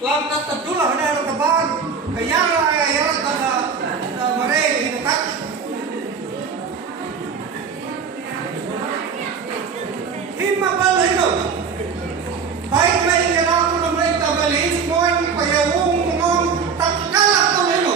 lantas tedulah ada teban kaya ya kada mereka ini tak himma bal itu baik-baik yang aku mereka balik semua kaya ngomong tak kalah tuh itu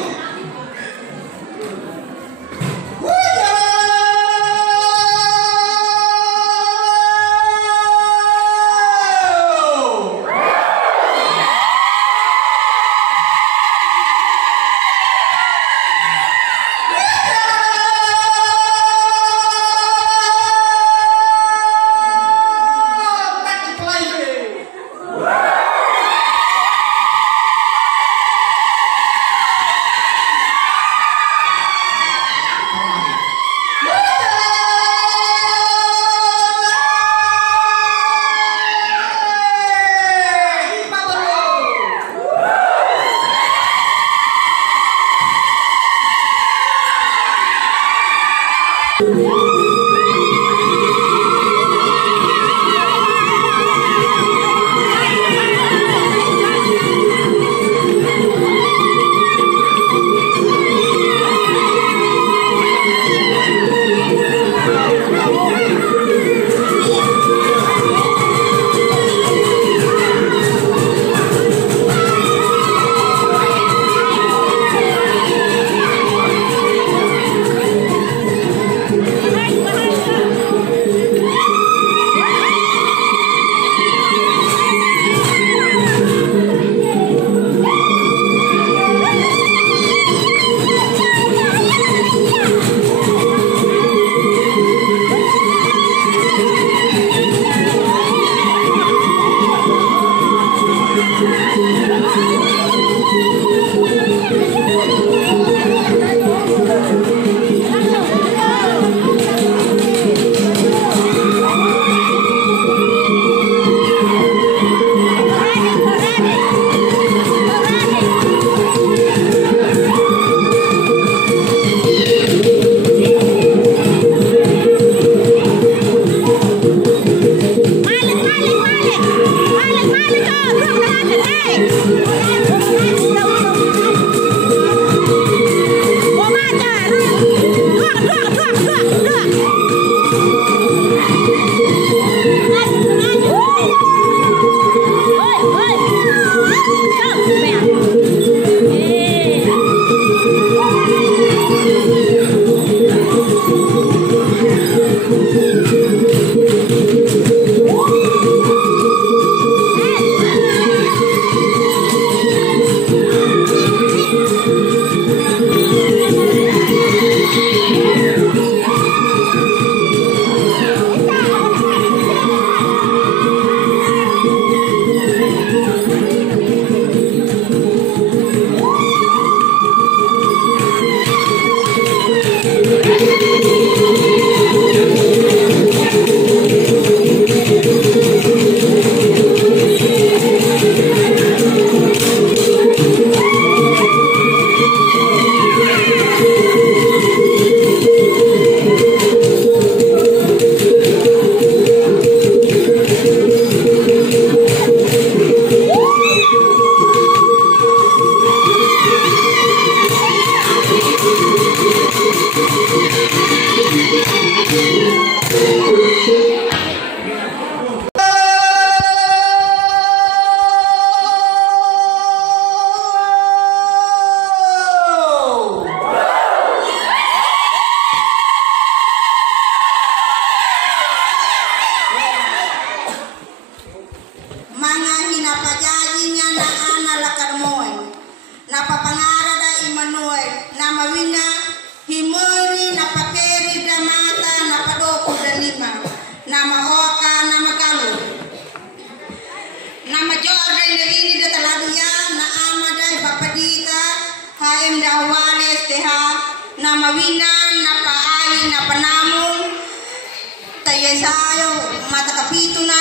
sayo mata kapituna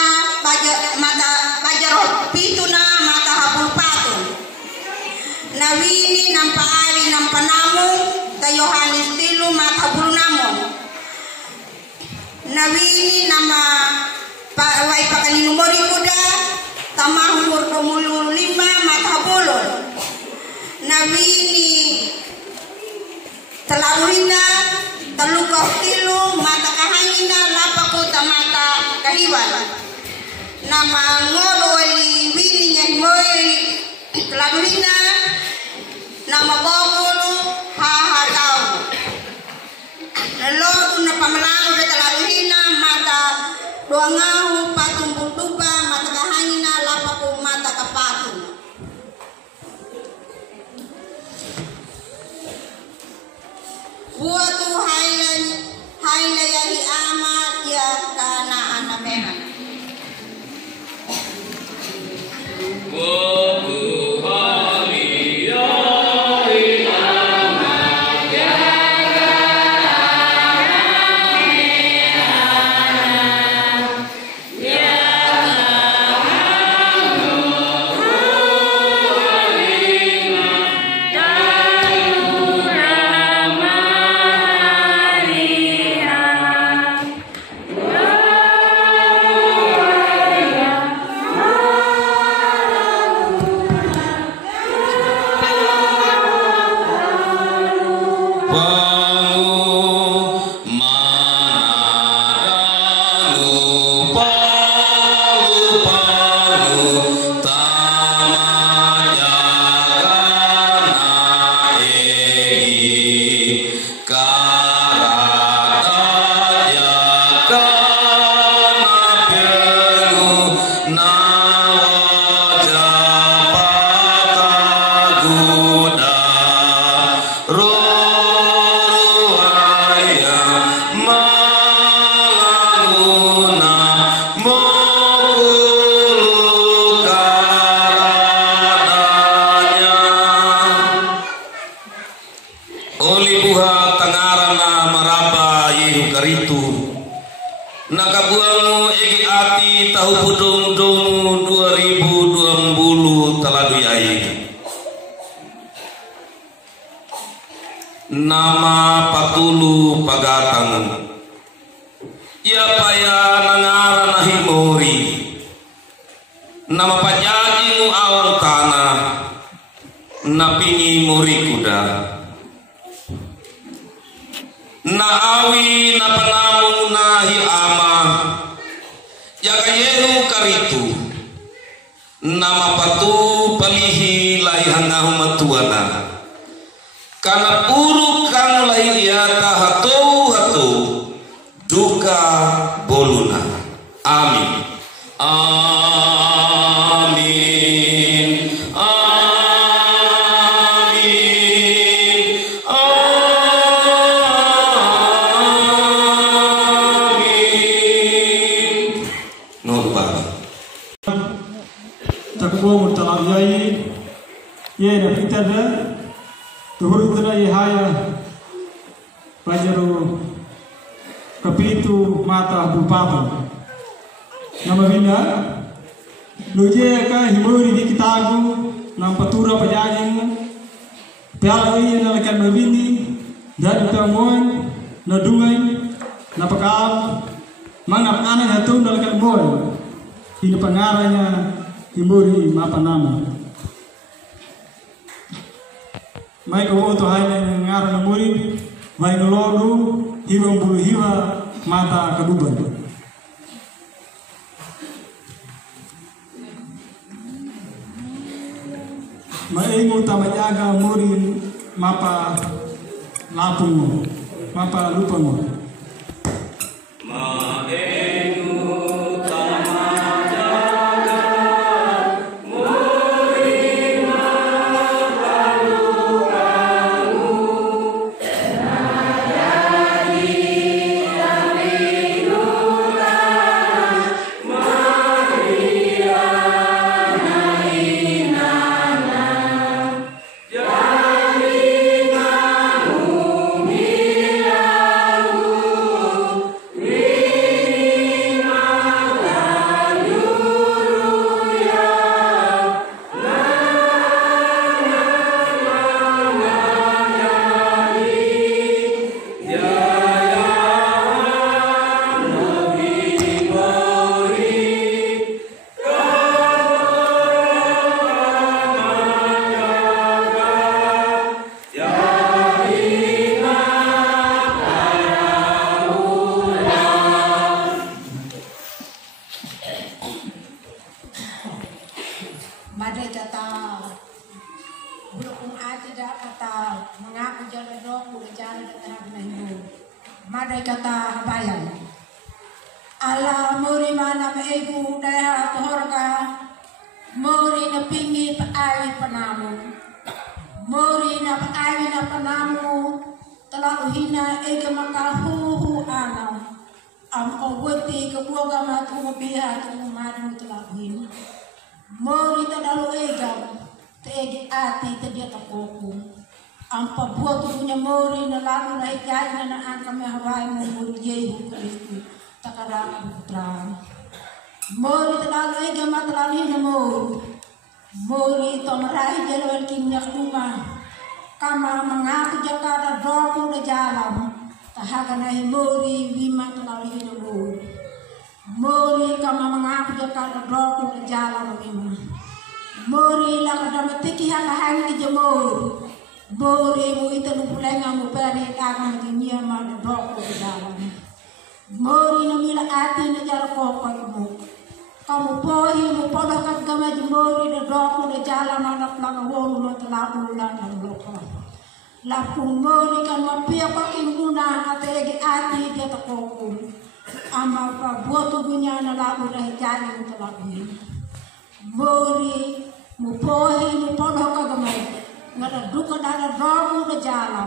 mata pajaro pituna mata habul patun nawini nampaali nampanamu ta Yohanes tilu mata bulunamon nawini nama wai pakaninu mori kuda tamahur 25 mata nawini talaruhina talukah tilu mata kahangina lapaku tamata kahiwan nama ngoro wali wini nyahmoi talaruhina nama bokulu hahatau lalu na pamalango de talaruhina mata doangahu patumbul tuba mata kahangina lapaku mata kapatu buatu haila yahi amat ya kana anamena Nakabuangu egi ati tahu budung dung 2020 taladu yai. Nama patulu pagatang. Ya paya nangara nahimori. Nama pajagingu awal tanah. Napingi mori kuda. Na awi na panamu nahi ama yaga yehu karitu nama patu palihi lai hangahu matuana kana puru kang lai yata hatu duka boluna amin amin ye na pitara tuhurutna ihaya pajaru kapitu mata bupatu nama bina nuje ka himuri di kitagu nam patura pajajin piala ye na kan mabini dan tamon na dungai na pakam mana ana hatu na kan boy ini pengaranya himuri mapa nama mai ko to hay ngara na muri mai no lodu hiwa bulu hiwa mata kaduban mai mo tamajaga muri mapa lapung mapa lupang Madai kata bulukung ati dah kata mengaku jalan roh udah jalan terhadap nahu. Madai kata bayang. Allah muri mana meigu daya torga muri na pingi paawi panamu muri na paawi na panamu telah hina ega maka hu anam am kawati kebuaga matu biha tu madu telah hina muri tadalu ega teegi ati tedia takoku am pabuat punya muri na lalu na ikay na angka mehawai muri Yesus Kristus takara putra mori terlalu ega matlalu hina mori tomarai jalwal kinyak rumah kama mengaku jakada doku de jalan tahaga nahi mori wima terlalu hina mori kama mengaku jakada doku de jalan wima mori laka damatiki haka hangi mori mu ita lupulenga mu pere taga nginya ma doku de jalan mori na mila ati na jara ko kamu pohi mu podo kat gama mori de doku de jala na na planga wonu no telabu la na loko la pun mori kan ma pia ko inguna atege ati de ta ko ama pa boto gunya na labu de jala na telabu mori mu pohi mu podo ka gama ngada duka dada doku de jala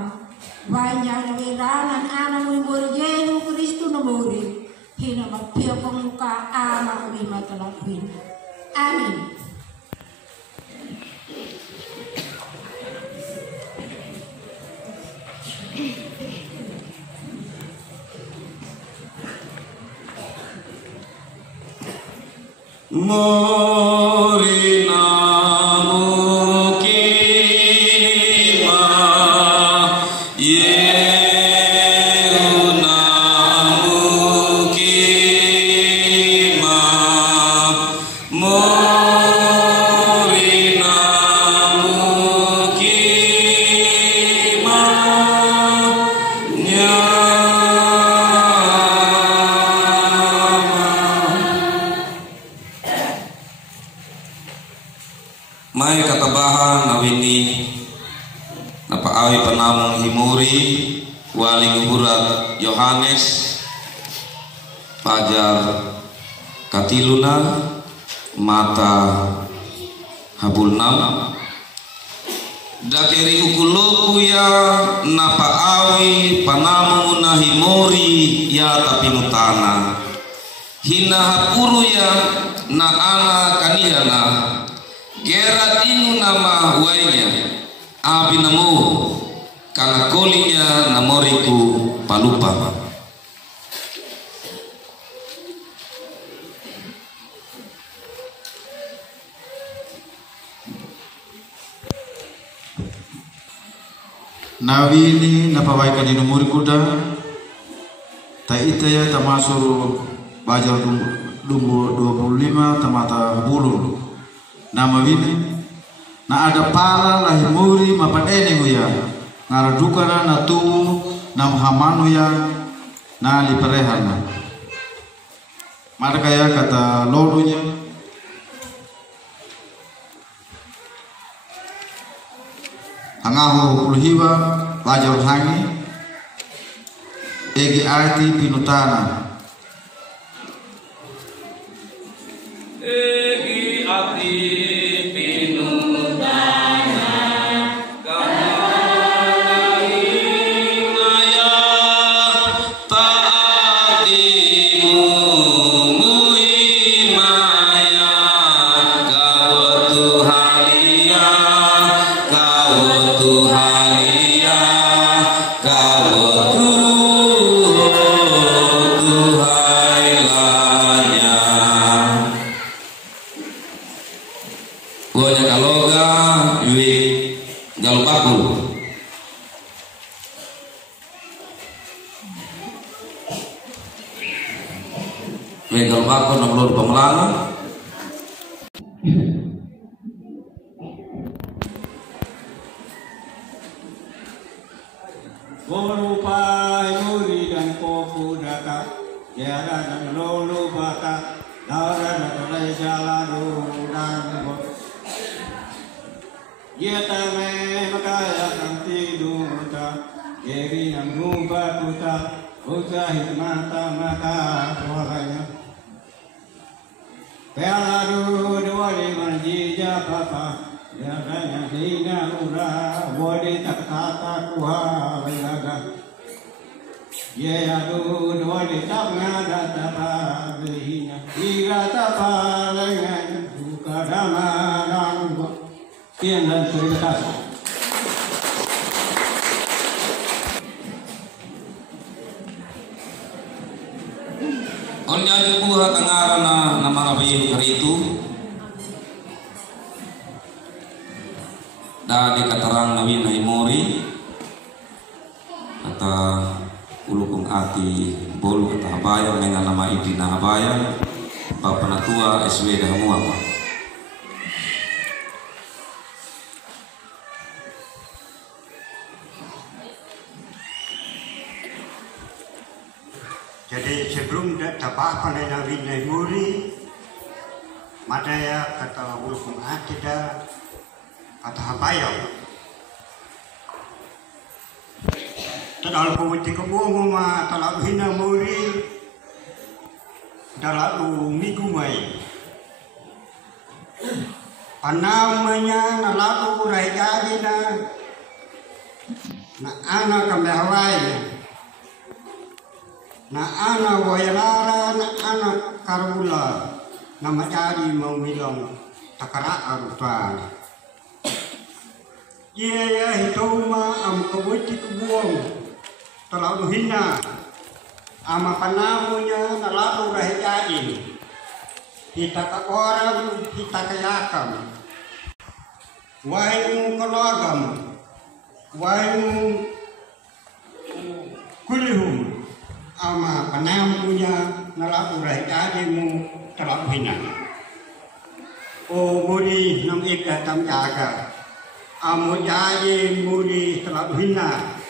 Wanya na wiranan ana mo mori Yesus Kristus na mori hina magpia kong muka ama kami matalapin. Amin. Mori namu kima Mai katabahan nawini napaawi panamong himuri wali nguhurat Yohanes pajar katiluna mata habulnam dakeri ukuloku ya napaawi panamong na himuri ya tapinutana hina hapuru ya na ana kanihana Gerat inu nama wainya abi namu kana kolinya namoriku palupa Nawini napawaikan inu muri kuda taitaya tamasuru bajar dumbo 25 tamata bulu nama wini na ada pala lahi muri mapadene huya ngaradukana na tu na hamanu ya na liperehana mara kaya kata lodunya hangahu pulhiwa bajar hangi egi arti pinutana egi arti Wegal bako na lor pamalanga Guru payuri dan kopu daka Yara dan lulu baka Laura dan jalan dan Yatame makaya kanti duta Geri namruba kuta Usa hikmata maka suaranya Peladu duwali manjija papa Yatanya dina ura Wadi takata kuha Wilaga Yadu duwali tapna datapa Bihina Ira tapa lengan Sukadama nanggo Sekian dan terima kasih. Onya buha tangara na mga bayi karito. Dali katarang nawin na himori. Kata ulukong ati bolu kata habayan dengan nama iti na habayan. Papanatua SW dahamuama. Jadi sebelum dapat pandai Nabi Naimuri, madaya kata ulung akida kata habayau. Tadal pawiti kabuang ma talab hina muri dalalu migumay. Panamanya nalalu raigadi na anak kamehawai. Na ana wayalara na ana karula na majadi mau milong takara arutan. Iya hitoma am kabuti kubuang talalu hina ama panamunya na lalu rahijadi kita kakoram kita kayakam wainu kalagam wainu kulihum ama panamunya nalaku rahijadimu terlalu hina. O muri nam ika tam jaga, amu jadi muri terlalu hina.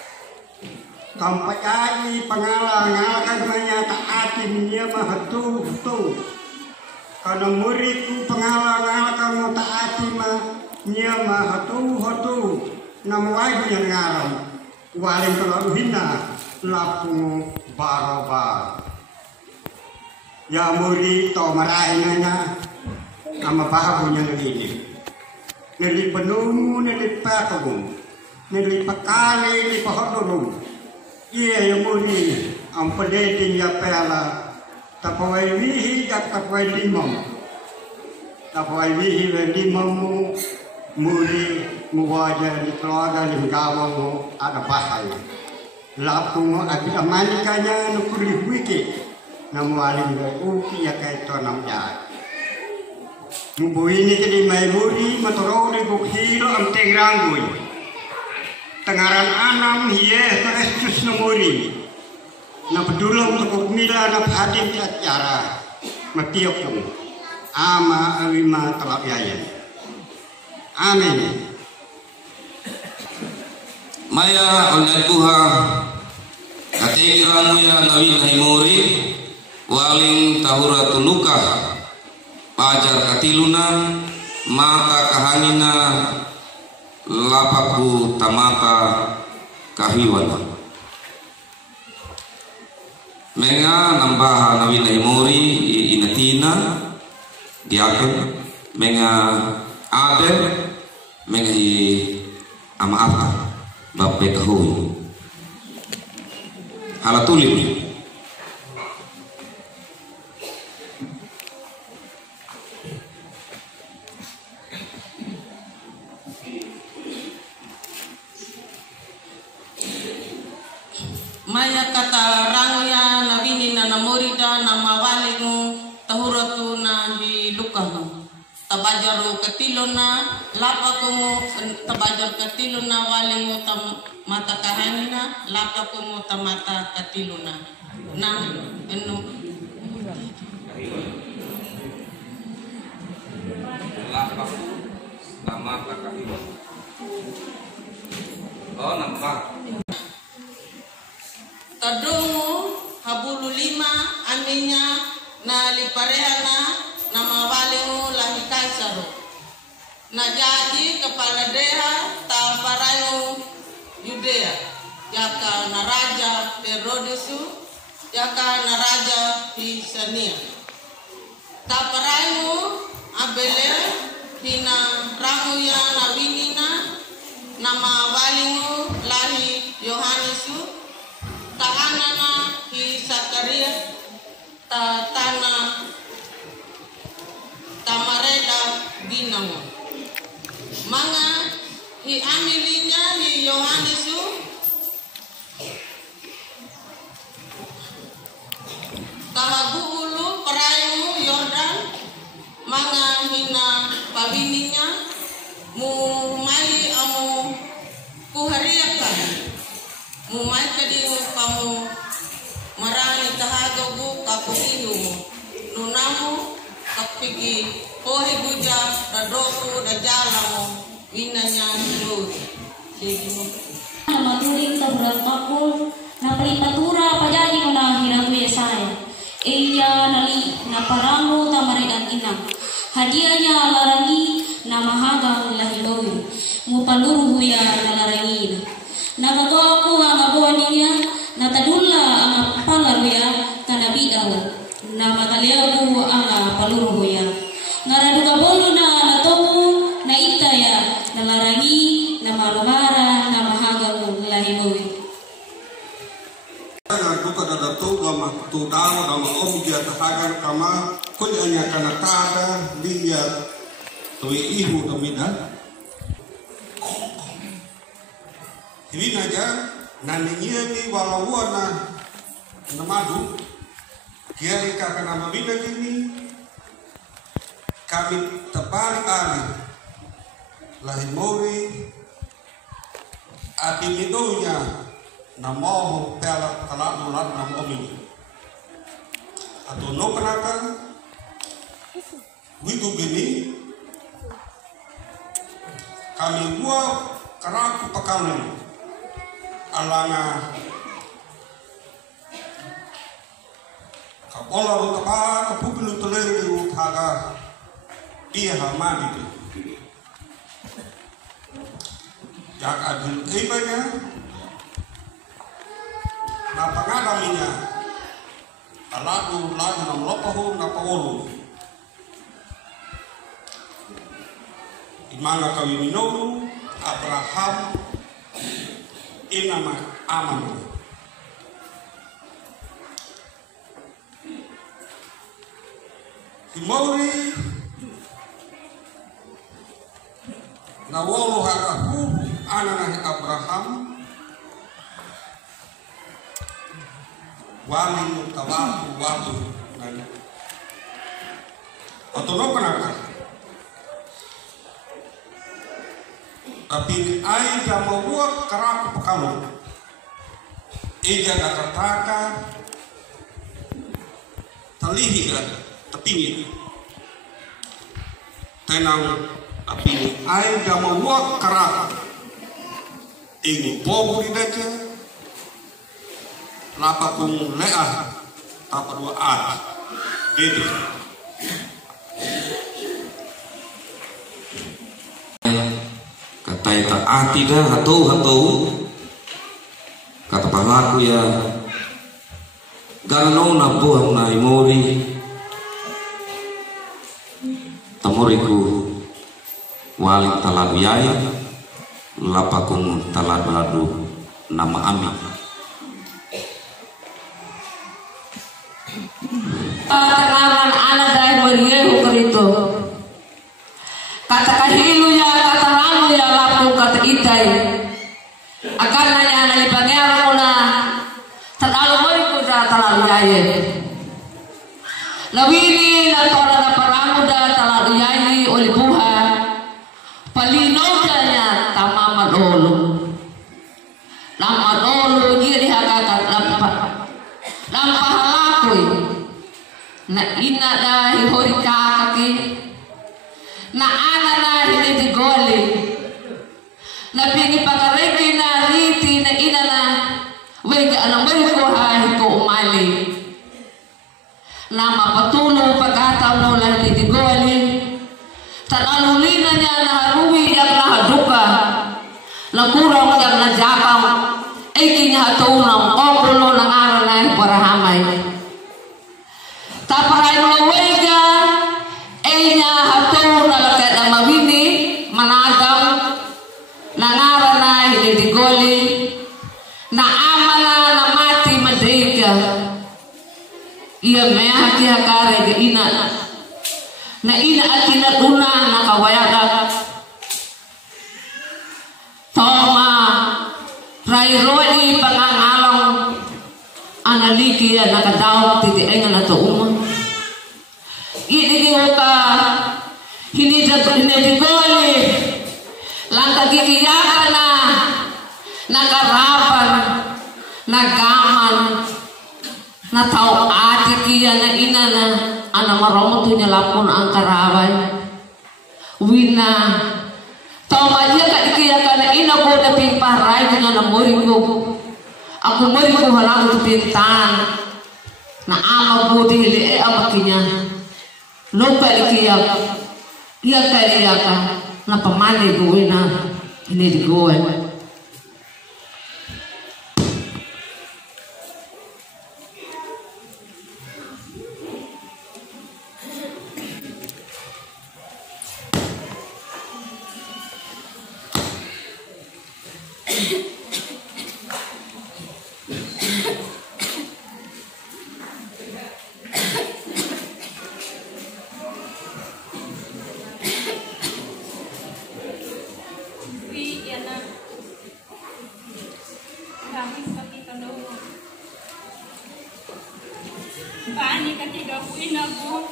Kampa jadi pengalang ngalakan banyak taati dia mah tu. Karena muridku pengalang ngalakan mau taati mah dia mah tu. Nam wajib yang ngalam, waling terlalu hina. Lapung barobar ya muri to marainanya ama bahagunya ngini nili penungu nili pakagung nili pakale nili pahodorung iya ya muri am pedetin ya pela tapawai wihi jak tapawai limam mu muri muwaja di keluarga di kawamu ada bahaya lapung agak manikanya nukuri wiki namu alim uki ya kaito nam jai nubu ini jadi maiburi matoro di bukhiro am tengrangui tengaran anam hiye terestus numuri na pedulong tukuk mila na hadim acara matiok ama awima telap yayan amin. Maya oleh buha katiramu ya Nabi Naimori waling tahura tulukah pajar katiluna mata kahanina lapaku tamata kahiwan menga nambah Nabi Naimori inatina diaken menga adem menga ama apa bape kahui halatulin maya kata rangya nabini na namorida na mawalingu tahuratu na di lukahu tabajaru katilona lapakumu tabajar katilona walingu tam mata kahanina lapakumu tamata katilona nam enu lapaku tamata kahiwan oh nampak kadungu habulu lima aminya na liparehana na mawalingu lahi kaisaro Najaji kepala daerah Taparangu Yudea, Yaka Naraja Herodesu, Yaka Naraja Hisania. Taparangu Abele Hina Ranguya Nawinina, Nama Walingu Lahi Yohanesu, Tahanana Hi Sakaria, Tatana Tamareda Ginamo. Manga hi amilinya hi Yohanesu tahagu ulu perayu Yordan manga hina pabininya mu mai amu kuhariakan mu mai kadingu kamu marani tahagagu kapuihu nunamu kapigi Pohi buja dadoku dajalamu winanya hidup. Nama turing terberat takul na palipatura pajaji na hiratu Yesaya. Iya nali na parango tamaredan inang. Hadiahnya larangi na mahagang lahiloy. Mupaluruhu ya na larangina. Nagagawa ko ang aboniya na tadulla ang palaruya kanabidaw. Na mataliago ang paluruhu ya. Ngaraduga bolu na natomu na itaya na larangi na malumara na mahagamu lahinoy. Nga duka dadato gama tudang gama omja tahagan kama kunyanya kanatada liya tuwi ihu kamida. Hivi naja naninyiemi walawana namadu kiari kakana mabina kini kami terbalik alih lahimori abimidonya namoh pelak kalak mulat nam omini atau no penakan wiku gini kami buat keraku pekanan alanga kapola utapa kapupilu teleri utaga dia hamadi jak adil ibanya na pangadaminya aladu lagu nam lopahu na paolu imanga kawi minoru Abraham inama aman himori na wolo hakaku ananah Abraham wali mutawatu watu nani atau no kenapa tapi ai jama buat keraku pekalu eja kata talihi kan tepingi tenang tapi ai jama buat kerak ini pogu di daja lapa kung leah tapa dua at dede kata tak ati dah hatu kata palaku ya garno na buah na imori tamoriku wali talagu yai lapakung taladu nama ami katakan anak dari berieu kerito kata kahilu ya kata lalu ya lapung kata itai akan hanya nali pangeran na terlalu beriku dah terlalu jaya lawini na tola na paramu dah terlalu jaya oleh buha palinoganya tamaman olu lamad olu giri hakakat lampa halakui na ina dahi hori kakaki na ana dahi niti goli na pingi pakareki na riti na ina na wega anang wego hahi ko umali lama patulo pagkataw no lahi niti goli talalu lina niya naharui yang nahaduka nakurang yang najakam ikinya hatunang obrolo nangaranay para hamay taparay mawega inya hatun nalakat na mawini managam nangaranay hiligoli na amala na mati madriga iya may hakihakare ga ina na ina at kinatuna na kawayaga toma raironi pangangalong analiki na nakadaw titiay na natuuma iigiw ka hinidigoli lang kagigiyakan na nakarapan nagaman na tao ati kiya na ina na anamaromo to niya lapon ang karaway wina tao madya ka ikiya ka na ina ko na pimparay ko na namuri ko ako muri ko halang ito pintan na ama ko dihili amaki niya luka ikiya iya ka na pamali ko na hinidigoy Pani katika kuina bu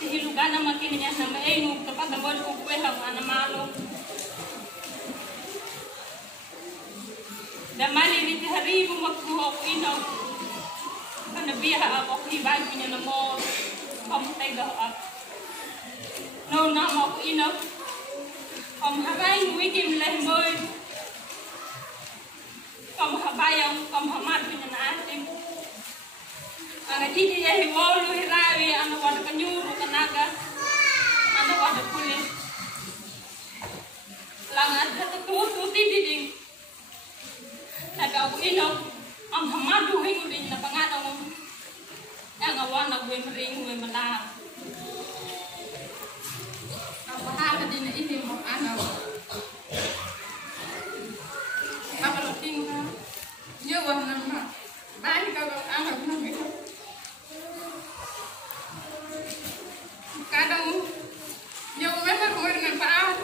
Tihilugana makininya sama engu tepat nabol ukwe hang anamalo damali ni tiharibu makruho kuina kana biha ako hibay niya na mo pamutega up no na mo kuina Om habayang wikim lehmoy Om habayang om hamad punya naasim Ang titi ya hiwolu hirawi ano wada kanyuru kanaga ano wada kulis Langat katutu titi ding Naga aku ino om hamadu hingu ding na pangatang Yang awan na gue mering gue menang Apa din ini mo ano apa lo tinggal nyawa nama baik kalau anak nama kadang nyawa mana kau dengan pak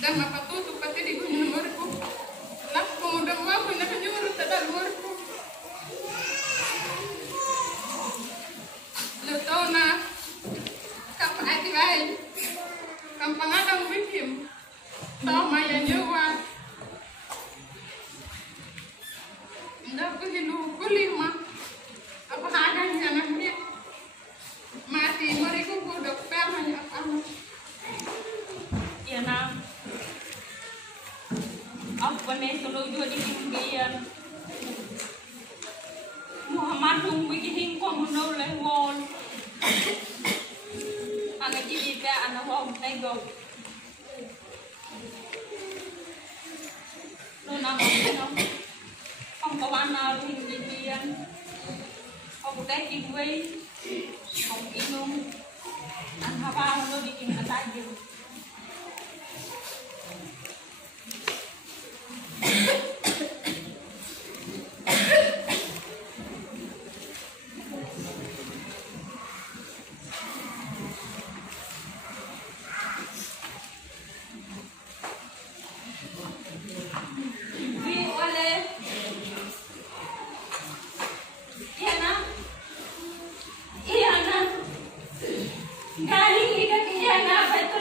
dan apa tutup pasti di gunung merku nak pemuda mau nak nyuruh tadal merku lo tahu na kapan hati baik Kampangadang wikim, tao maya nyawa. Ndak ko hinukuli ma. Apa haganya na niya? Mati mari ko budok perma niya ano. Yana. Apa ne tuloy di kimbiyan. Muhammad nung wiking ko mo no le wall. Ang jibida ana wa nego no na mo no ang kawana rin diyan ang dai kigway ang inom ang haba no diking atagyo Galing ika kaya na, ito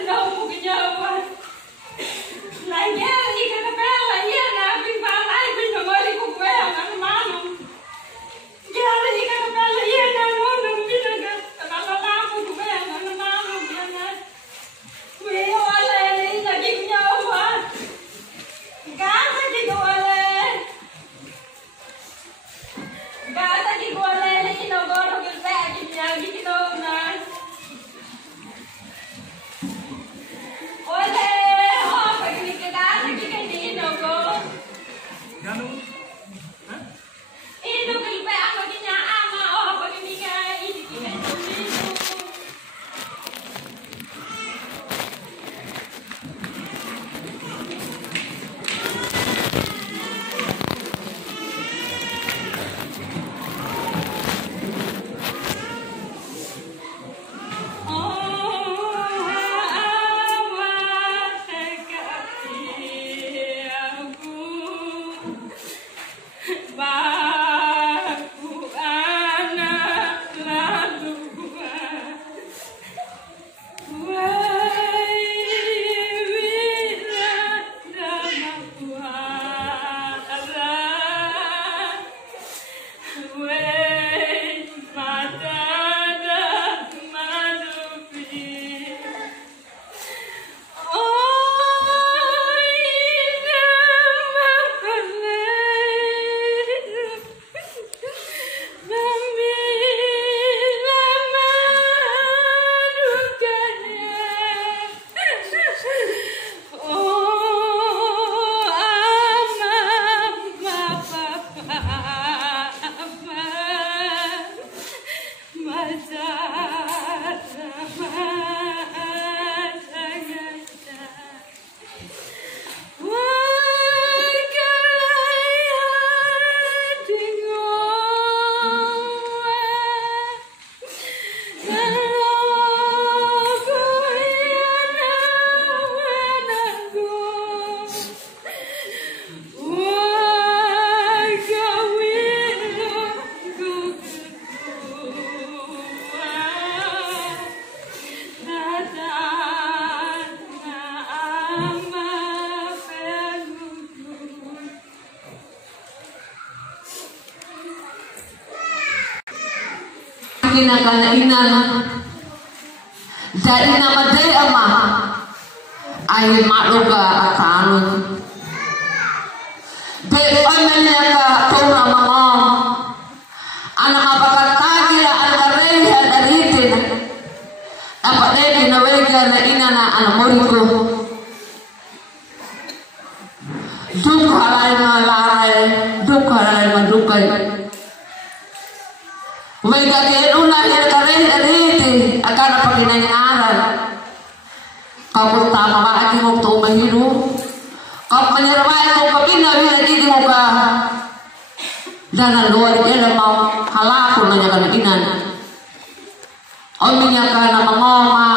kina kana inana dari nama dai ama ai maluga akanu be amene ka tora mama ana mabakatagi ana reha dari tina apa dai na wega na inana ana moriko duk halai na larai duk halai na dukai wega ke una ya dari ti akan paginangaran kau pertama lagi waktu mahiru kau menyermai kau kepindah lagi di muka dan luar dia mau halaku nanya kana inan ominya kana mangoma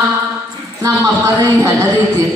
nama kariha dari ti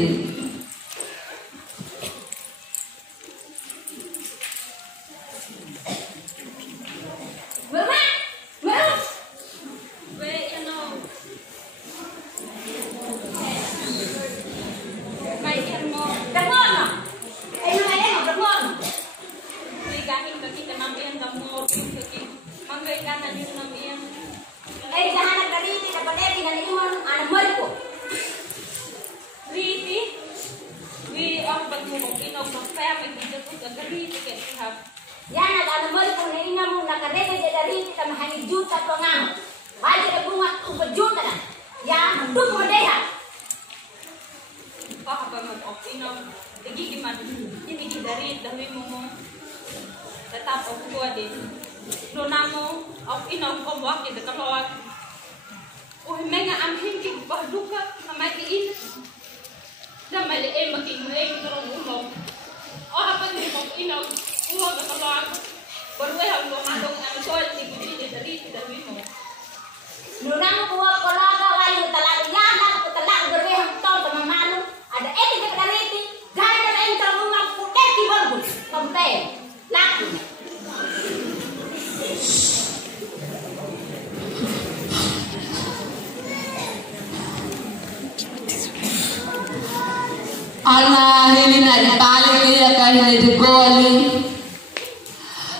ana hilina itali kaya kahina digoli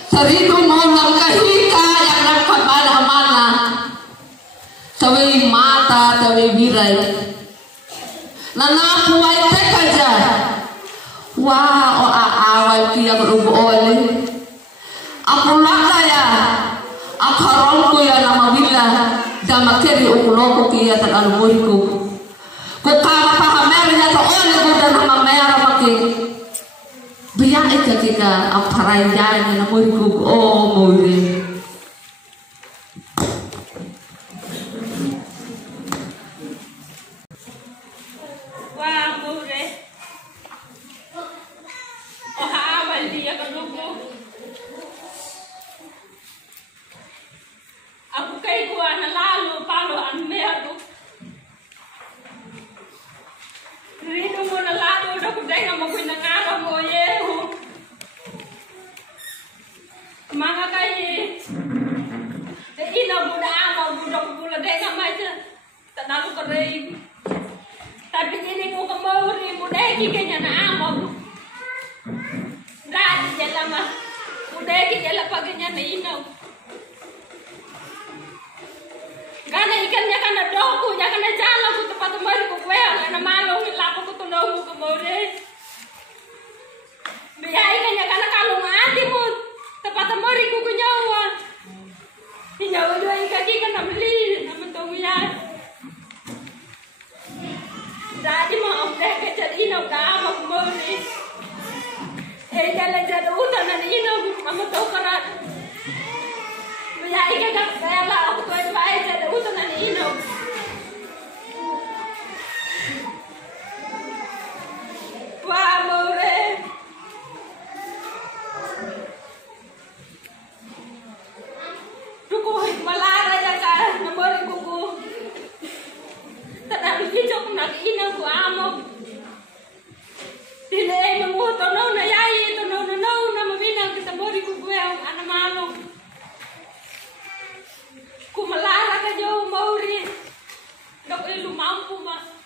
saridu monang kahika yang dapat mana-mana tawi mata tawi birai nanapu ay tekaja wah o aaway kaya beruboli aku laka ya akaron ko ya na mabila damakeri ukuloko kaya tagalumuriku kukama pahameri na to ole kuda na mamera maki biya ikatika ang parayay na muriku o muri wah muri o haawal dia kalugo aku kay kuha na lalo palo ang meron Rino mo na lalo na kudai nga magpinangara mo yeho. Mga kayi, de ina mo na ama mo na kukula dahil nga may tanalo ka rin. Tapi ini ko kamawari mo dahil kikanya na ama mo. Dahil niya lama, mo dahil kikanya paganya na inaw. Gana ikan niya ka na doku, niya ka na jala ko tapat umari ko kweo, na malong ilapo ko tunaw mo kamore. Biya ikan niya ka na kalong ati mo, tapat umari ko kunyawa. Hinyawa doa ikaki ka na mali, naman to yan. Dati mo ang deke jad inaw ka ama kumore. Eh jala jad utan na inaw, naman to karat. Biya ikan ka kaya la ako to ay bahay jad utan na inaw. Wah, more. Duko malara ya ka na more kuku. Tanabi kijok na inaw ko amo. Dile mo to no na yai to no na mabina kita more kuku ang anamalo. Kumalara ka jo mauri. Dok ilu mampu ba.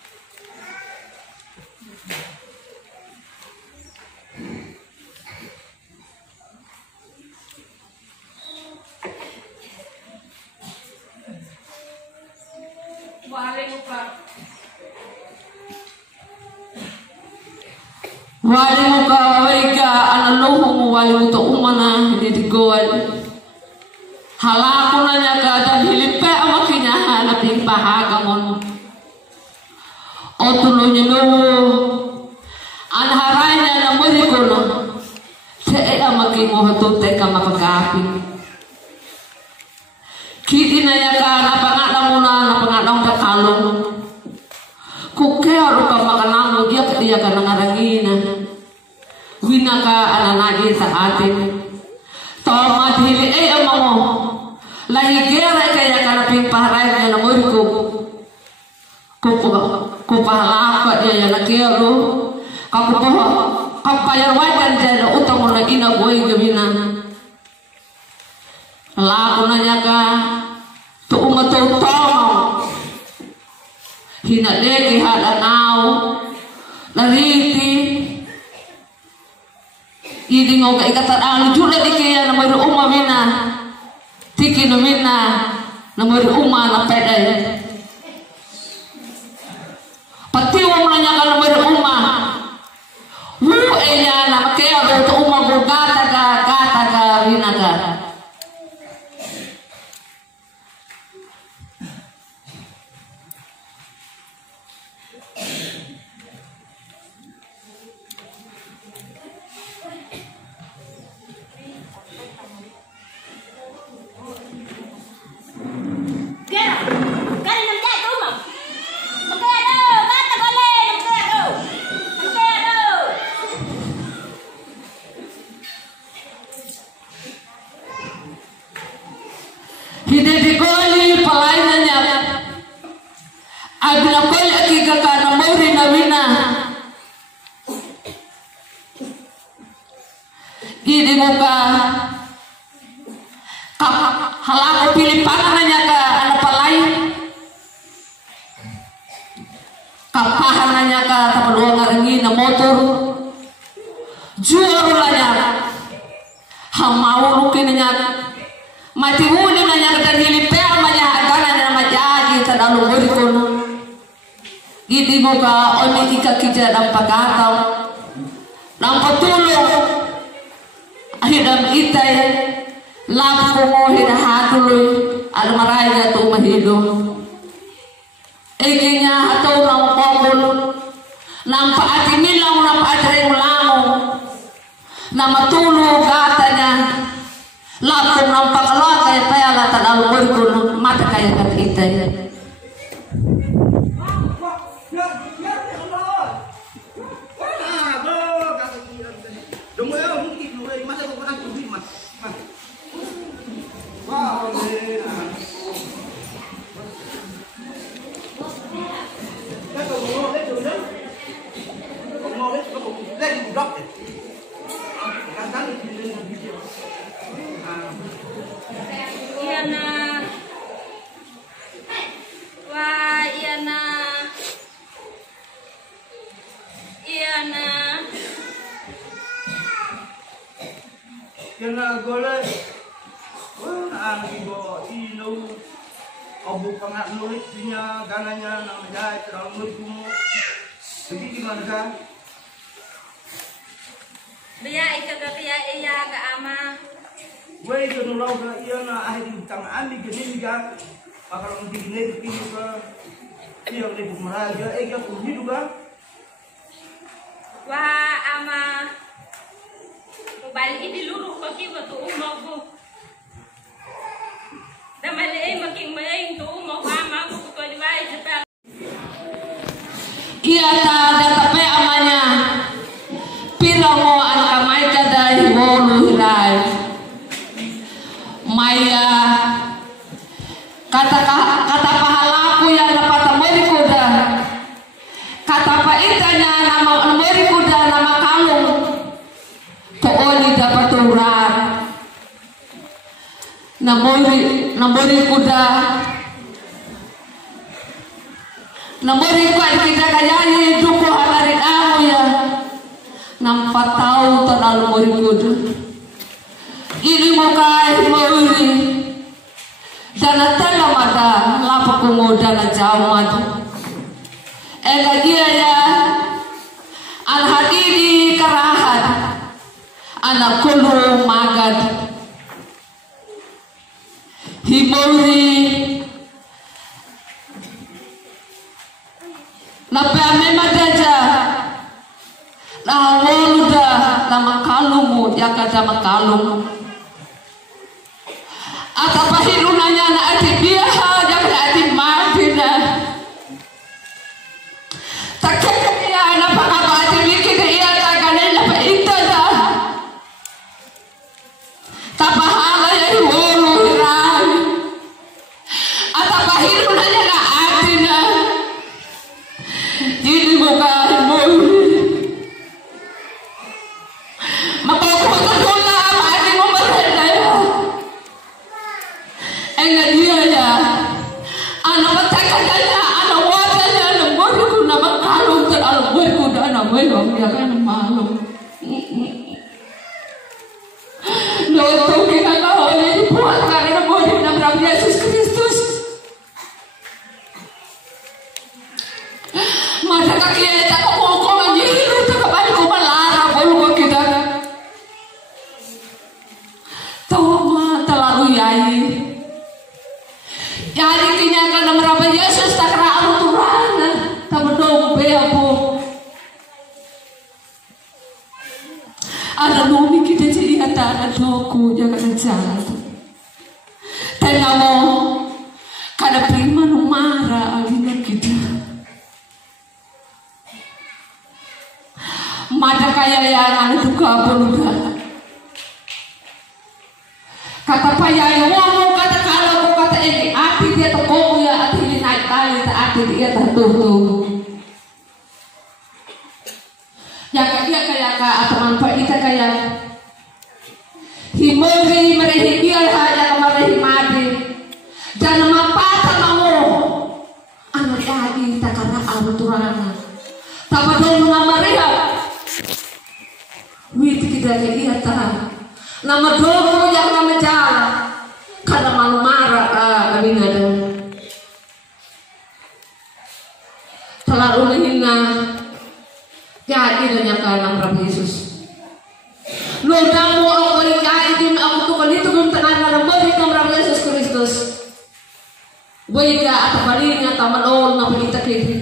Wali muka wega analuhu wali muka umana di goal. Halaku nanya kada hilipe amakinya hana pimpahaga mon. Otulunya no anharanya na murikono. Te amaki mo hatote kama pagapi. Kiti nanya ka napangadang kalong. Kukea rupa makanamu dia ketia ka nangarangina. Winaka ananagi sa atin. Tama dili amamo. Lahi gera kaya kana pimpaharay na muriko. Kupahalaka dia na kero. Kakupaha kapayarwajan dia utang mo na inagoy gawina. Lako na niya ka tuumatutong. Hinadeki hadanaw nariti idi ngo ka ikatadalo jula dikaya na may uma mina tiki na mina na may uma na peday patiwa mo na niya ka na may uma niya na makaya ito uma go gata ka winaga. Hidedigoli palainanya abila kol akika kana mori na wina gidi muka halako pilipanannya ka ana palai kapahananya ka tapadua ngarengi na motor juarulanya hamau lukinanya mati muli nanya kada hilipea manya agana na majaji tadalu borikono gidi muka oni ika kija dan pagataw nang patulong ahidam itay lapo mo hinahatuloy almaraya to mahido eginya ataw nang pangol nang paatinilang nang paatring lango na matulog gatanya lapong ng pangalawa kaya payala tanawag ko ng mata kaya kakita yan. Kena golek, ang ibo ino, abu pangat nulit punya gananya namanya terlalu murid begitu gimana kan? Biya ikagakaya iya ka ama. Wei kenulaw ka iya na ahli utang andi gini kan? Kalau digini begini kan? Iya ni bumaraja, kau punya juga? Wah ama. Balik di luru pagi waktu umur bu, dah malai makin main tu umur ama bu kau jual sepel. Iya ada tapi amanya piramo ankamai kadai wolu hirai maya kata pahalaku yang dapat temui kuda kata paitanya nama temui kuda nama kalung pooli dapat urat namori kuda namori kuat kita kayani duko hari kamu ya nampak tahu terlalu mori kuda ini mukai mori dana tela mada lapa kungo dana jamad ega dia ya al hadiri karahat anak kulu magad himori napame madaja la woluda la makalumu yakada makalum atapa hirunanya na ati biha jakada ati madina takaya na pakaba ati mikida iya takane na paitada tapahala ya wolu hirai atapa hirunanya na atina jadi buka mulu makoko tola apa ati mo berenda ya enggak dia ya anak petakanya anak wadanya anak bodohku nama kalung terlalu bodohku dan anak bodoh dia kan malu lo kita kau ini buat karena bodoh nama Yesus Kristus mata kaki tak kau menjiru tak kembali kau melarang bodoh kita tahu mah terlalu yai. Jadi kinyakan nama Yesus tak kena aturan, tak berdong beapo. Ada numi kita jadi ada doku jaga jalan. Tengamo kada prima numara alina kita. Mata kaya yang ada duka peluda. Kata payah ngomong kata kalau kata ini ati dia toko ya ati ini naik kali tak ati dia tertutup. Ya dia kayak teman kita kayak himori merehi biar hanya merehi mati dan mapata mau anak tadi tak karena aturan tak peduli nama mereka wit kita kayak tahan nama dogo yang nama jalan karena malu marah kami ada terlalu menghina jadi banyak nama Yesus lo damu aku balik jadi aku tuh kali itu belum tenang ada balik nama Yesus Kristus boleh atau baliknya taman orang apa kita kiri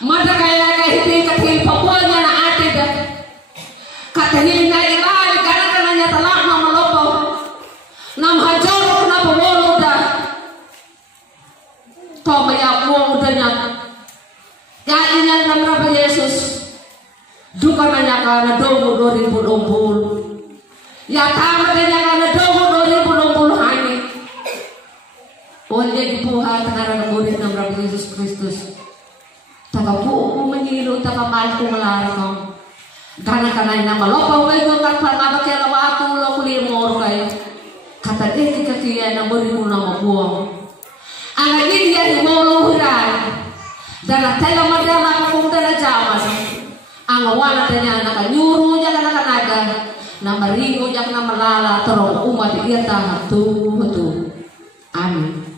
mata kayak itu kaki Papuanya na ate dah kata hina ilai karena kananya telak nama lopo nam hajar kenapa wolu dah kau banyak wolu danya jadinya nama Yesus duka nanya karena 2020 ya tamat nanya karena 2020 hanya oleh dipuha karena murid nama Yesus Kristus takapu menyilu takamalku melarang karena nama lopa wego kakak abak yang waktu lo kuliah mor kayak kata ketika kia nama berimu nama buang anak ini dia himolo hurai dan tela madana kumtera jamas ang wala tanya anak nyuru jangan anak naga nama ringo jangan nama lala terus umat dia tahan tuh amin.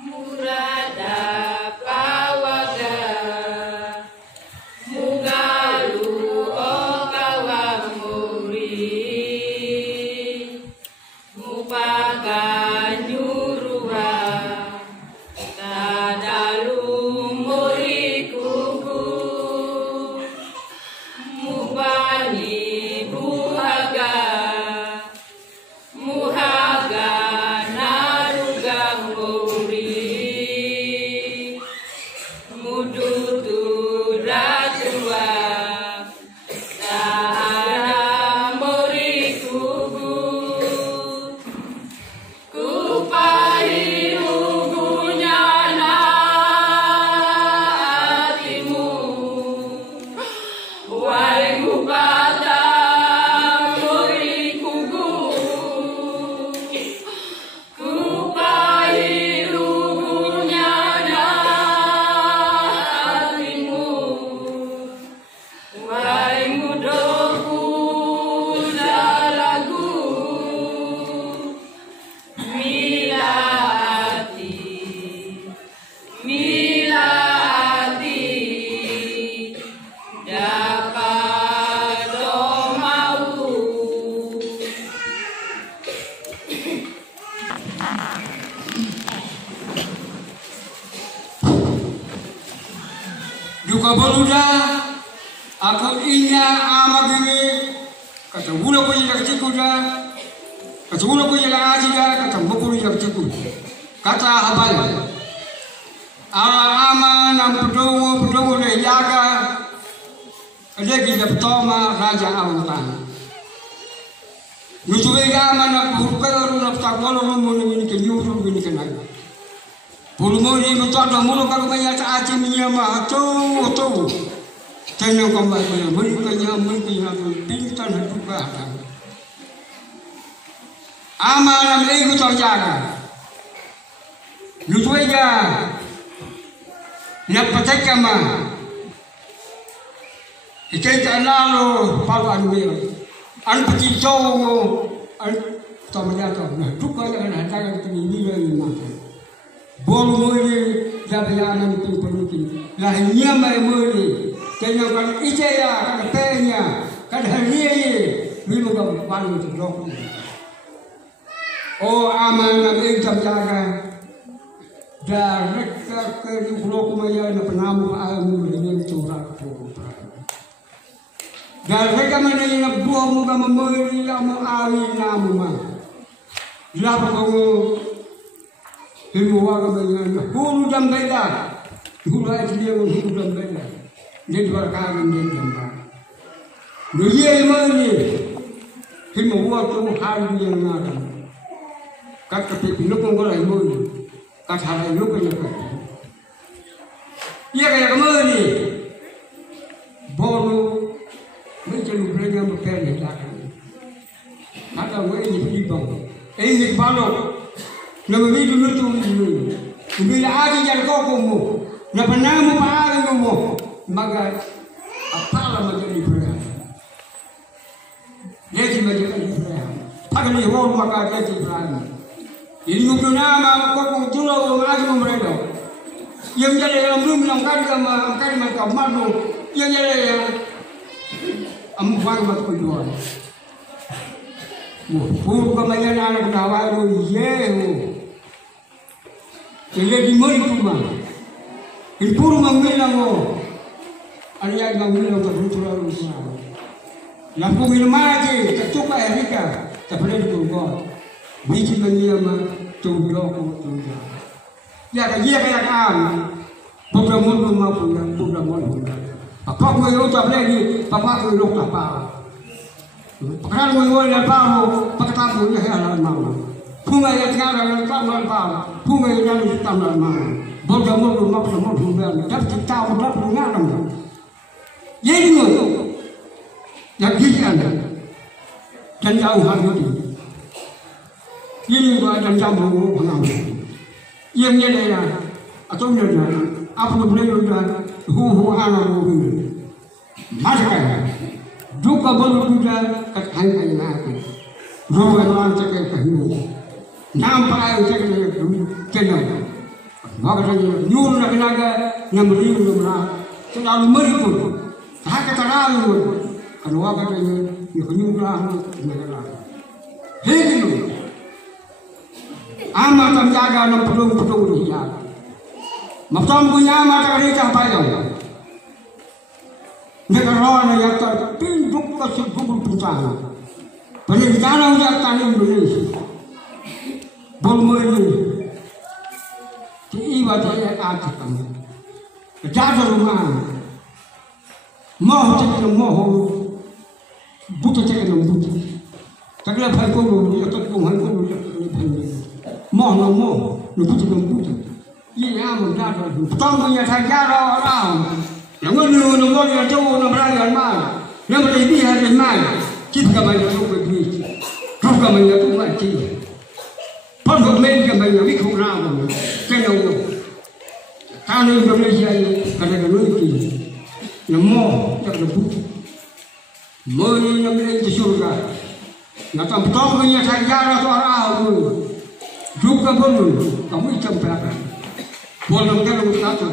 Murada pawaga mugalu okawamuri mupaga nyurura tadalu muriku boluda aku inya amagini kata bulu ko yak cikuda kata bulu ko yak ajiga kata bukuru yak cikud kata habal ama nam pudomo le yaga legi de toma raja awtan nusuwe ama na pukaro na takolo mo ni ke nyuru ni ke nai Pulmoni mutado mulo ka maya ta aci minyama to tenyo ko ba mo ko nya mo ko nya pintan hadu ba ta ama na me ko to jaga lutoya na patakama ikai ta nalo pa ba ni an pati to an to maya to na du ko ya na ta ka ni ni ni ma bolu muli jabaya na mtu penuki la nyama muli kenya kan ijaya kan penya kan hariye mimo ka panu toko o amana ke jaga da rekka ke blok maya na penamu amu ni chura ko da rekka mana na buah mu ka muli amu awi namu ma la ko Ilmu waga bagaimana? Hulu jam beda, hulu aja dia hulu jam beda. Dia dua kali dia jam beda. Dia mana? Ilmu waga tu hari yang ada. Kat tapi nukung kau lagi mana? Kat hari nukung yang kau. Ia kayak mana? Bolu, macam belajar berpelih lagi. Ada orang yang dibang, ini balok. Na mamidu nutu mimi bila aji jar koko mo na panamu paalo mo maga apala majali pura yeti majali pura pagani ho maga yeti pura ini mukuna koko tulo aji mo mredo yang jale yang belum yang kali maka madu yang jale yang amfang mat kuduan mo pur kamayan anak dawaru yeho Jadi di mana tu mah? Di puru manggil mo, aliai manggil orang terbuka rusia. Lampu minum aja, tercuba Erika, terpilih tu gol. Biji manggil mah tu blok tu. Ya kerja kayak kan, program mulu mah program mulu. Apa kau yang terpilih ni, apa kau yang apa? Pekerjaan kau yang apa? Pekerjaan kau yang apa mau? Punga yang sekarang tamlan pala, punga yang jadi tamlan mana? Bodoh bodoh maklum bodoh berani. Tapi kita udah punya nama. Jadi tu, yang kita dan jauh hari ini. Ini bukan jam baru pengamal. Yang ni dia, atau ni dia, apa boleh dia? Hu anak hu. Macam duka boleh dia kat hang hang. Roh orang cakap kahwin. Nampak ayo cakap kena. Maka dia nyuruh nak naga nyamri nyamra. Selalu meripun. Tak kata lalu. Kalau waka dia nyuruh nyamra. Hei amat menjaga nam pedung dia. Maksudnya punya amat kerja apa yang? Negara yang terpinduk ke sebuah bencana. Bencana yang tadi Indonesia. Bolmeri, iba saya kata kamu, jaga rumah, mau cakap mau, butuh cakap butuh, cakap apa kau dia cakap kau dia mau, lu butuh, ini aman jaga, tangguhnya saya jaga orang, yang mana yang jauh nak berani mana, yang mana dia ada mana, kita kembali ke bumi, kau kembali ke mati. Pondok media banyak ikut ramai, kena uang. Kalau Indonesia ini kadang lucu, nemo tak lebut, moni yang berada di surga. Nanti betul punya sejarah orang juga boleh, kamu icam pelakar, boleh kalau satu,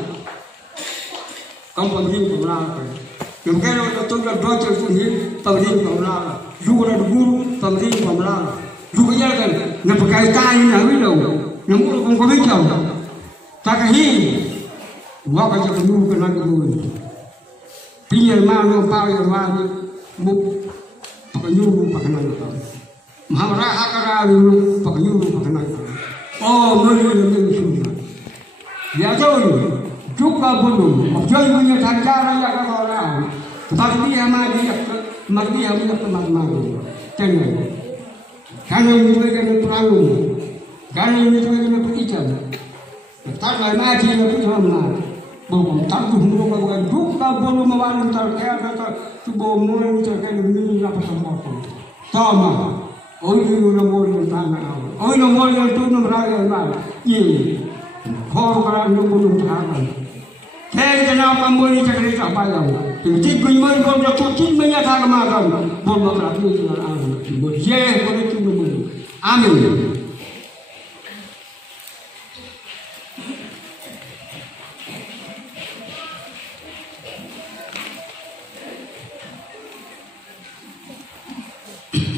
kamu pemberi pelakar. Yang kalau betul dua cerita pemberi pelakar, dua guru pemberi pelakar. Dua jalan, nak pakai kain nak bilau, nak mulu kau bilau, tak kahin, wak aja kamu kena dulu. Pinya mana pau yang mana muk pakai nyuru pakai nanya. Mahamara akara nyuru pakai nyuru pakai nanya. Oh mungkin sudah. Ya tahu juga belum. Jadi punya cara yang orang. Tetapi dia mati punya teman-teman. Jangan. Karena itu kena perang. Karena itu kena perijan. Tetapi mati punya teman. Bukan takut bukan juga belum mewarin terkait tubuh mulai terkait ini apa sama. Sama. Oh ini nomor tanah. Oh ini nomor itu nomor mana? Ini. Kau kalau nomor tanah. Saya kenapa mulai terkait apa yang? Jadi gimana kalau jatuh menyatakan makan. Boleh berarti dengan amin. Boleh boleh itu nomor. Amin.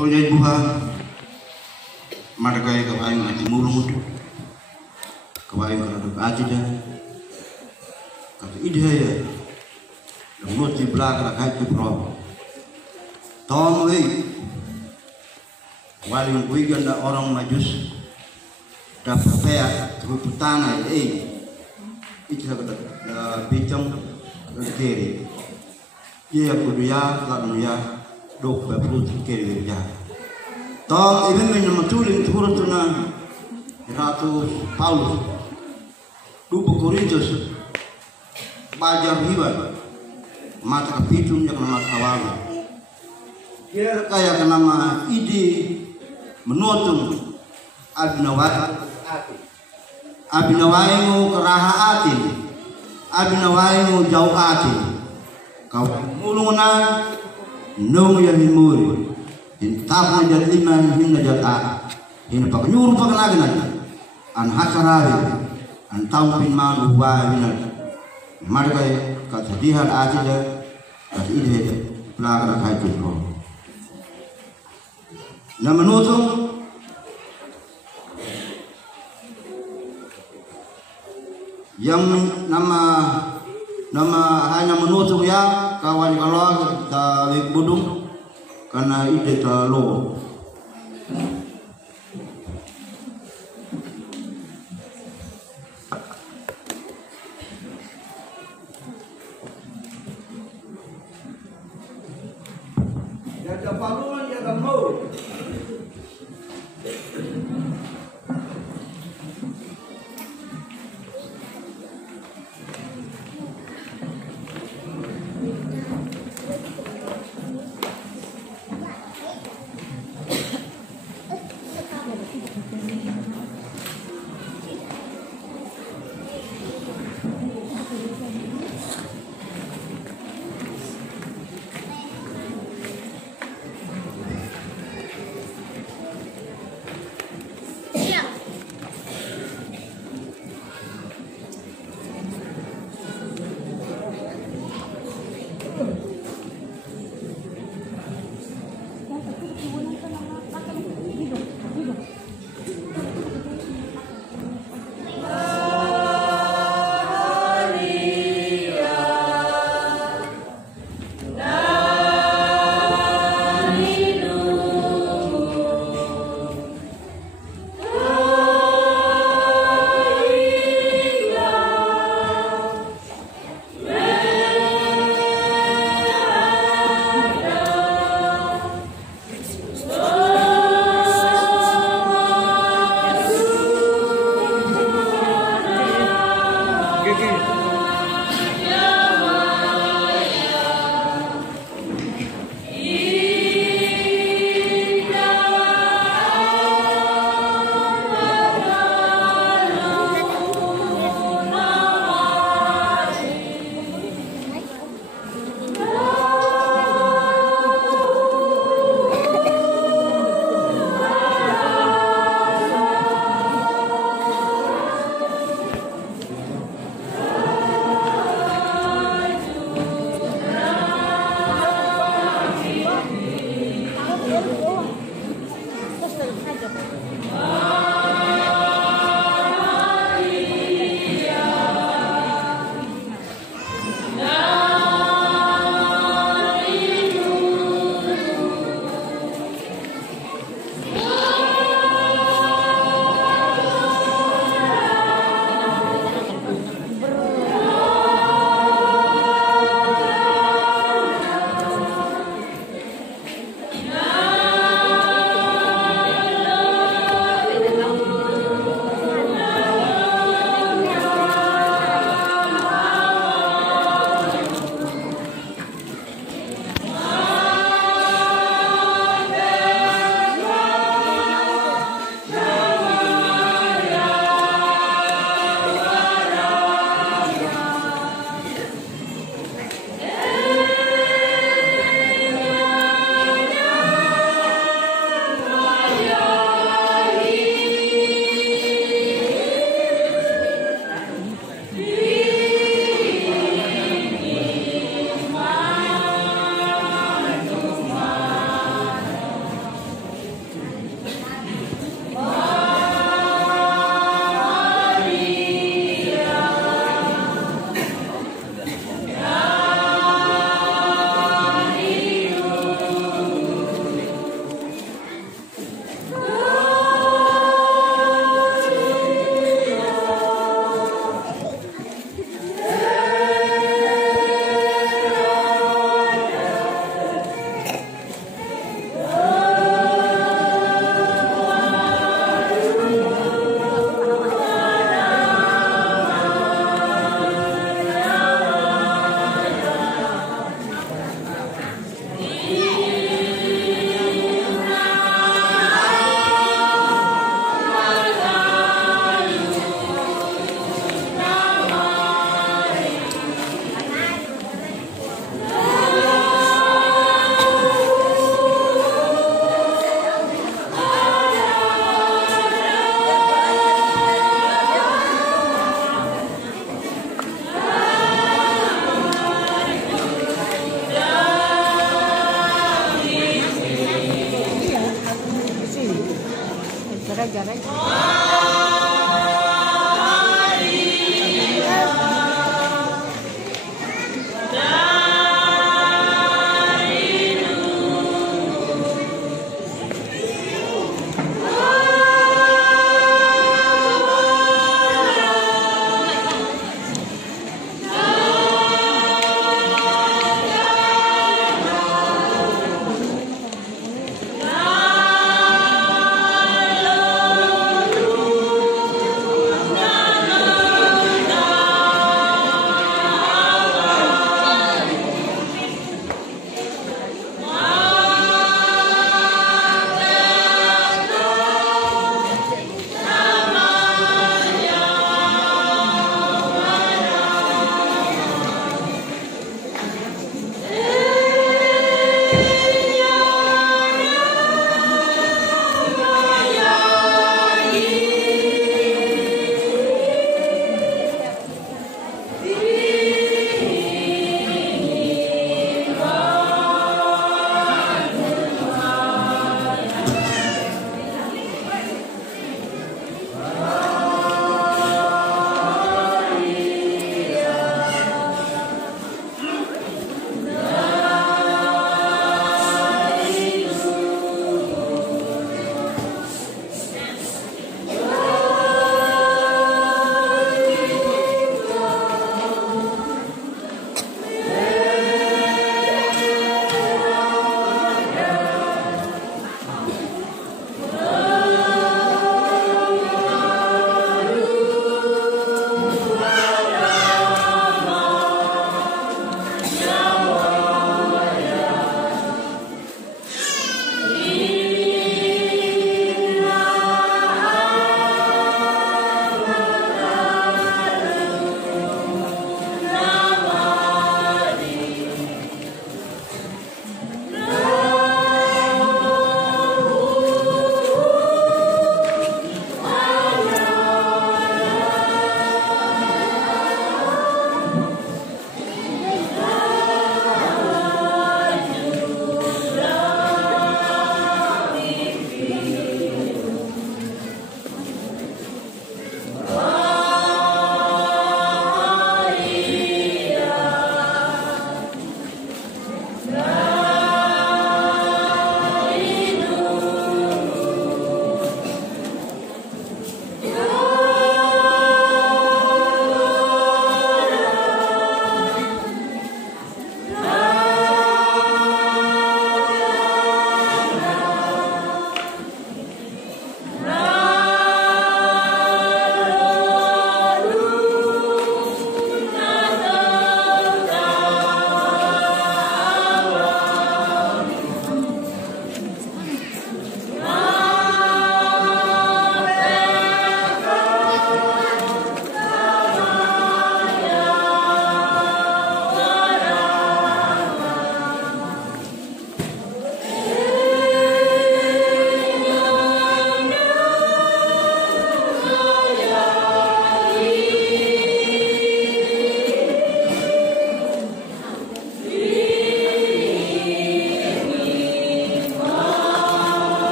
Oleh buah, mereka yang kawain hati mulu, kawain kerana aja dah, kata ide ya, lemut di belakang kaki pro, tom wei, waling kuigan dah orang majus, dah percaya cukup tanah, itu kata bicang kiri, dia kuduya, kaduya. Dok berpuluh kiri dia. Tom ibu menyamatulim turun tunan Ratu Paulus. Dua Korintus bajar hibat mata kepitum yang nama kawal. Dia kayak nama ide menutum abinawaimu keraha atin, abinawaimu jauh atin. Kau mulungan nung yang himuri, intap menjadi lima hingga jata, ini pakai nyuruh pakai lagi nanti, an hasarari, an tampin malu buah ini, mereka kata dihan aja deh, kata ide pelakar haji kau. Nama nutung, yang nama hanya menutup ya kawan kalau dari budung karena ide terlalu. Jaga paluan jaga mau.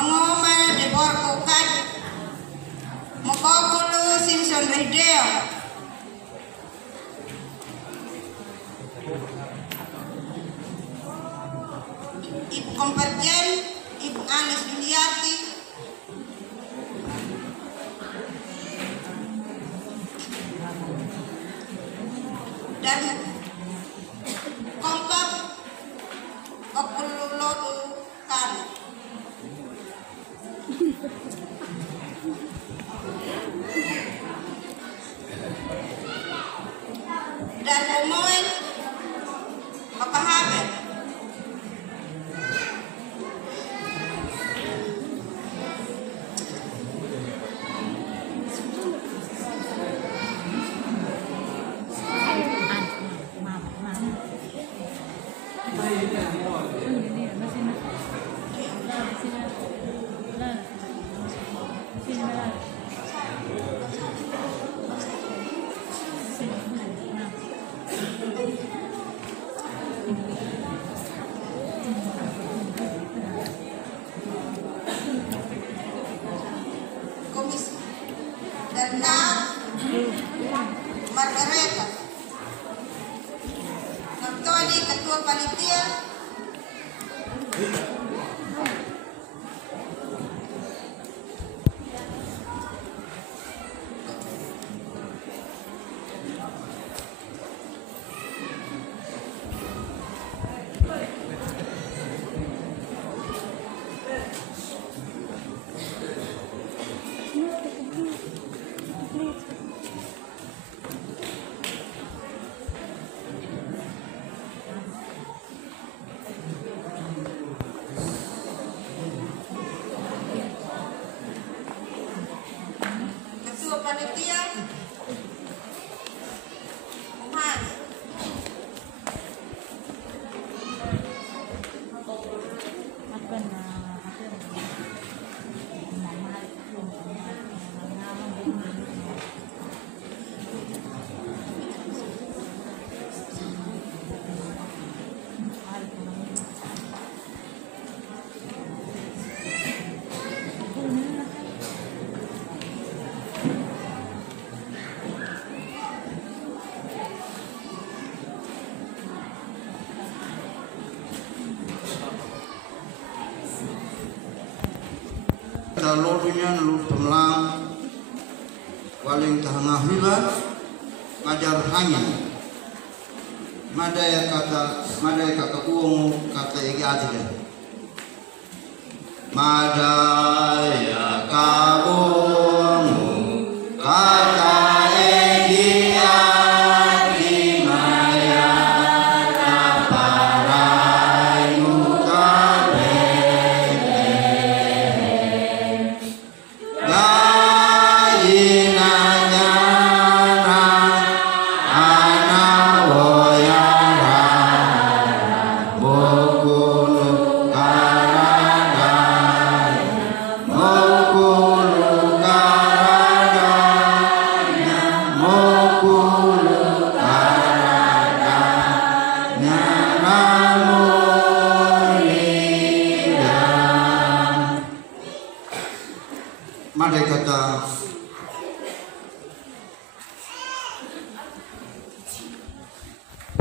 Mangoma de Borgo Kat, Mokokulu Simpson Redeo, Ibu Komparjen, Ibu Anis Juliati, dan Kompak Okululu Kanu. Dan Umoy Makahabe. Komisi dan Margareta Antoni Ketua Panitia, Muhammad. Lalunya lalu pemelang waling tengah hilang ngajar hangin madaya kata uang kata egi aja madaya kabung kata egi ati maya kaparai mukabe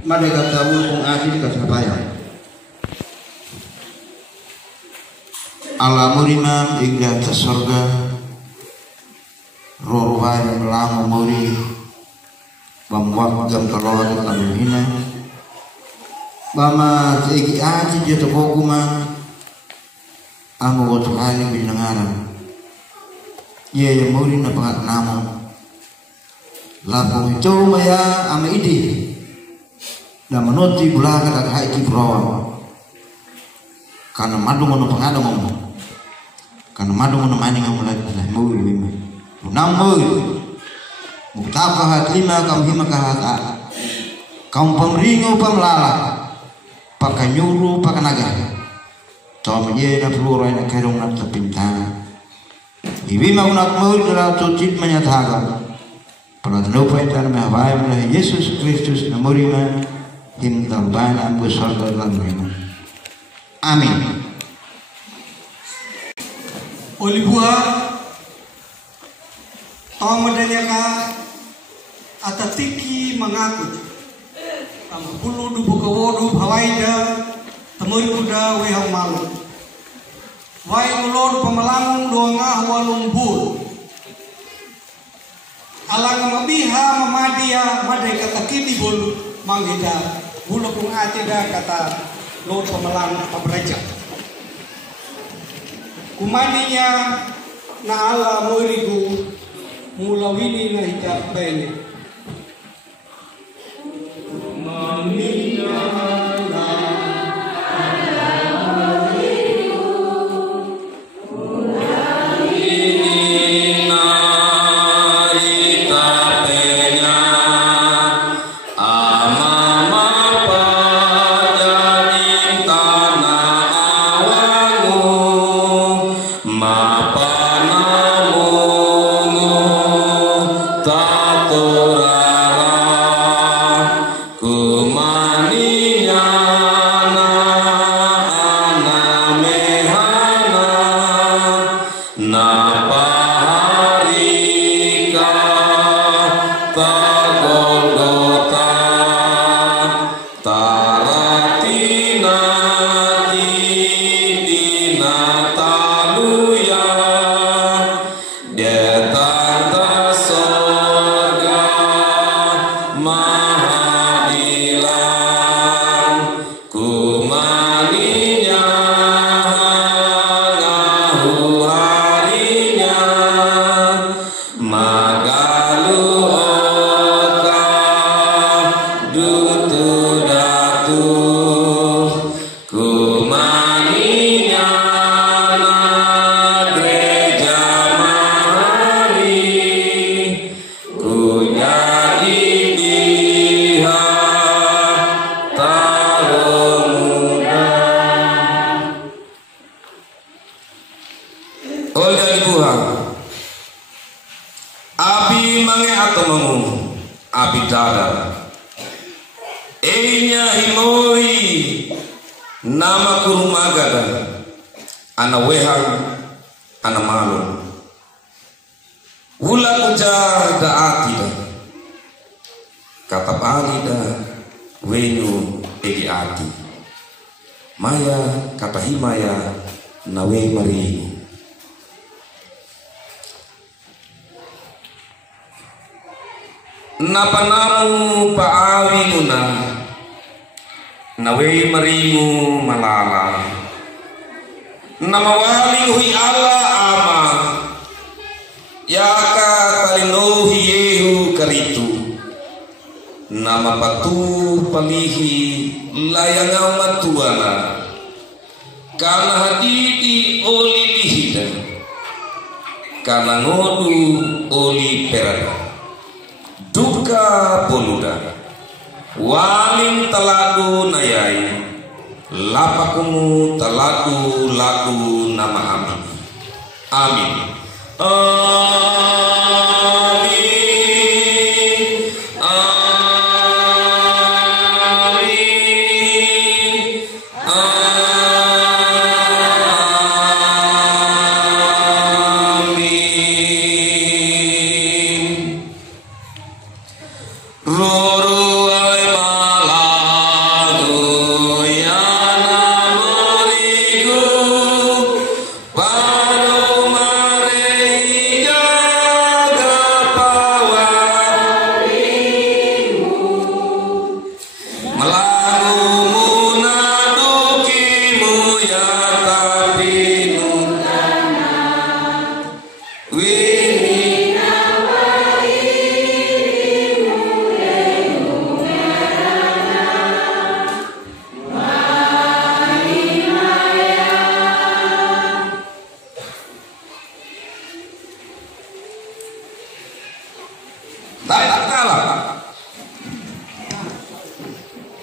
Madai kata wulung adil kata bayang ala murimam hingga ke surga roruhan melamu muri bamwagam kalau kalau hina bama egi aji jatuh koguma amu waktu hari binangaran ye muri na pangat namo lapong itu maya ama idi na manoti bulaga tak hai ki brawa kana madu ngono pangado ngono kana madu ngono mani ngono la muri bima unang muri mutapa hat lima kam hima kahata kaum pemringo pamlala pakanyuru pakanaga tom ye na flora na kerong na tapintana Ibi maunak mau dalam tujuh menyatakan pada lupa itu namanya oleh Yesus Kristus namurima him tambahan besar dalam iman. Amin. Olibuha tamadanya ka atatiki mangakut tama bulu du bukawodu hawaida temuri kuda wehang malu wai ulod pemalang doanga walung bul alang mabiha mamadia madai kata kini bul manggida bulu kung atida kata lod pemalang pabraja kumaninya na ala morigu mulawini na hijab bene Abi mange atomamu abi dada einya himoi nama kurumagada ana wehang ana malu wula kuja da atida kata palida wenyu egi ati maya kata himaya nawe mari napanamu paawinuna nawe marimu malala namawali hui ala ama yaka talinohi yehu karitu nama patu palihi layangau matuana kana hadidi oli lihida kana ngodu oli perada duka boluda walim taladu nayai lapakumu taladu laku nama amin amin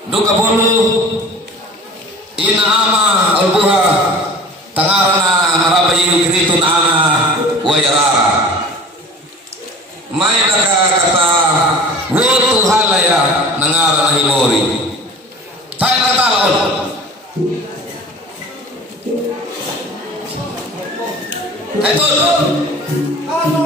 duka bolu ina ama albuha tangarana marabayu kiritun ana wajarara may daka kata wotu halaya nangarana himori tayo kata laon Hai tuh. Halo.